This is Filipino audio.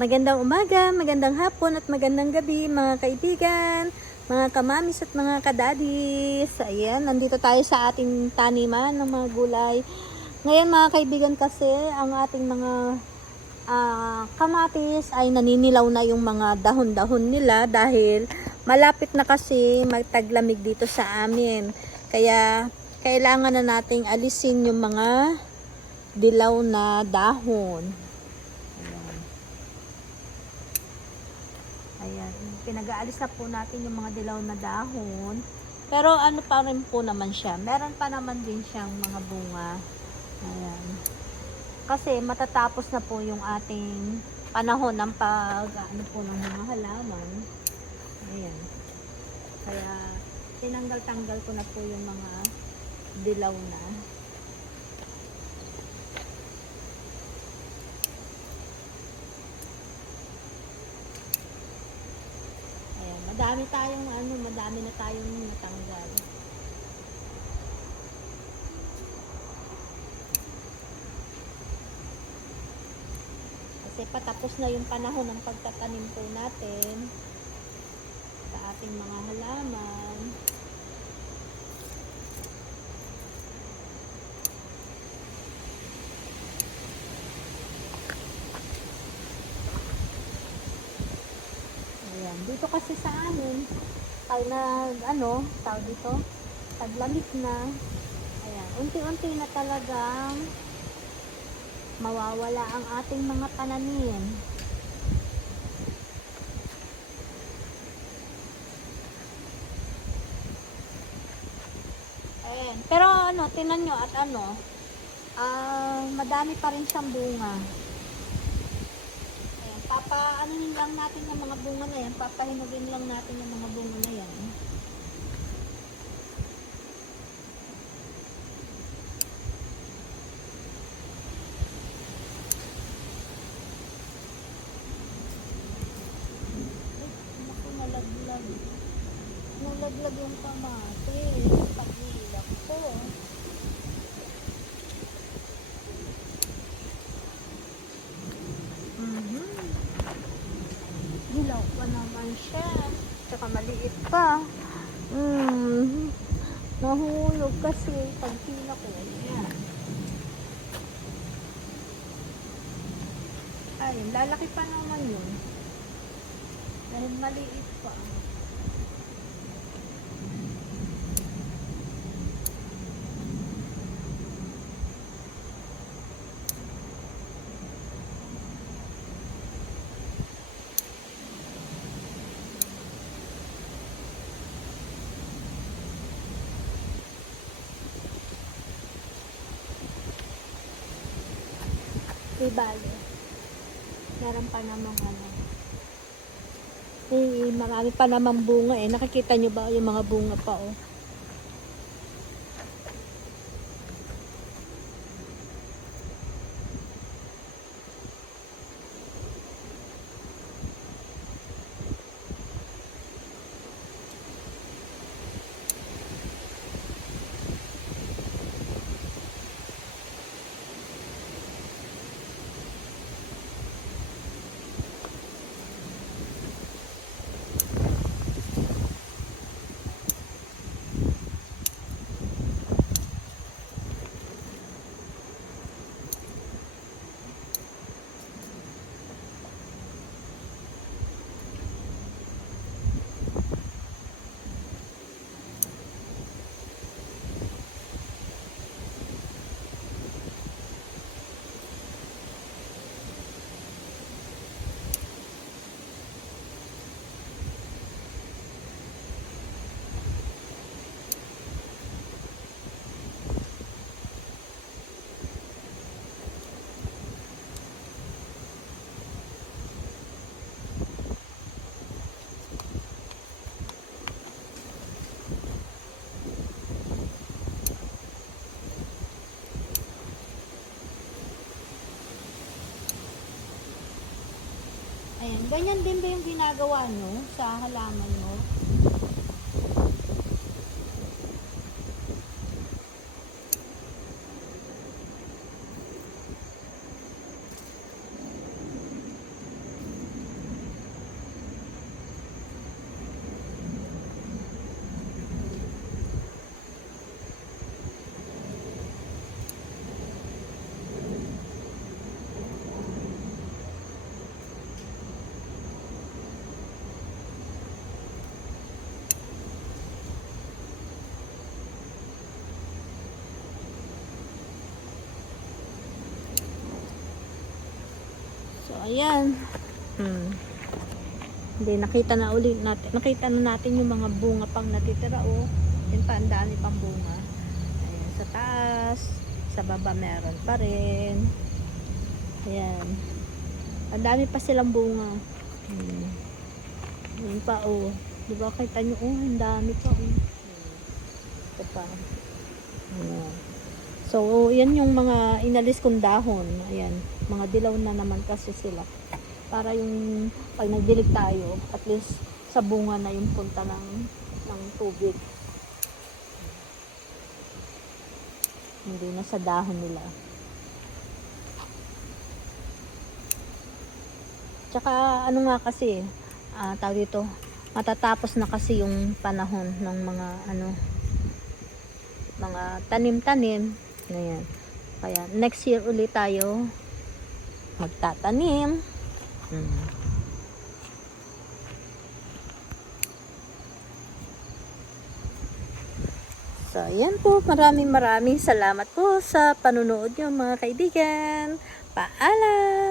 Magandang umaga, magandang hapon at magandang gabi mga kaibigan, mga kamamis at mga kadadis. Ayan, nandito tayo sa ating taniman ng mga gulay. Ngayon mga kaibigan kasi ang ating mga kamatis ay naninilaw na yung mga dahon-dahon nila dahil malapit na kasi magtaglamig dito sa amin. Kaya kailangan na nating alisin yung mga dilaw na dahon. Ayan, pinag-aalis na po natin yung mga dilaw na dahon. Pero ano pa rin po naman siya. Meron pa naman din siyang mga bunga. Ayan. Kasi matatapos na po yung ating panahon ng pag-ano po ng mga halaman. Ayan. Kaya tinanggal-tanggal ko na po yung mga dilaw na. Madami na tayong natanggal. Kasi patapos na yung panahon ng pagtatanim po natin sa ating mga halaman. Ayan, dito kasi sa amin pag tawag dito, taglamig na, ayan, unti-unti na talagang mawawala ang ating mga pananim. Ayan, pero tinan nyo at madami pa rin siyang bunga. Papaanonin lang natin yung mga bunga na yan, papahinugin lang natin yung mga bunga na yan. Nalaglag. Nalaglag yung kamatis. Pag-ilak ko. Hilaw pa naman siya. Tsaka maliit pa. Nahulog kasi pag-hila ko. Ayan. Ayun, lalaki pa naman yun. Dahil maliit pa. Ibali. Meron pa namang marami pa namang bunga Nakikita nyo ba yung mga bunga pa Ayan, ganyan din ba yung ginagawa nyo sa halaman mo? So, ayan. Hindi, nakita na natin yung mga bunga pang natitira, oh. Yan pa, ang dami pang bunga. Ayan, sa taas, sa baba meron pa rin. Ayan. Ang dami pa silang bunga. Ayan pa, oh. Diba, kita nyo, oh, ang dami pa, oh. Ito pa. Ayan. So, yan yung mga inalis kong dahon. Ayan, mga dilaw na naman kasi sila. Para yung pag nagdilig tayo, at least sa bunga na yung punta ng tubig. Hindi na sa dahon nila. Tsaka ano nga kasi, tawag dito, matatapos na kasi yung panahon ng mga tanim-tanim. Ngayon. Kaya next year ulit tayo magtatanim. So, yan po. Maraming salamat po sa panunood nyo mga kaibigan. Paalam!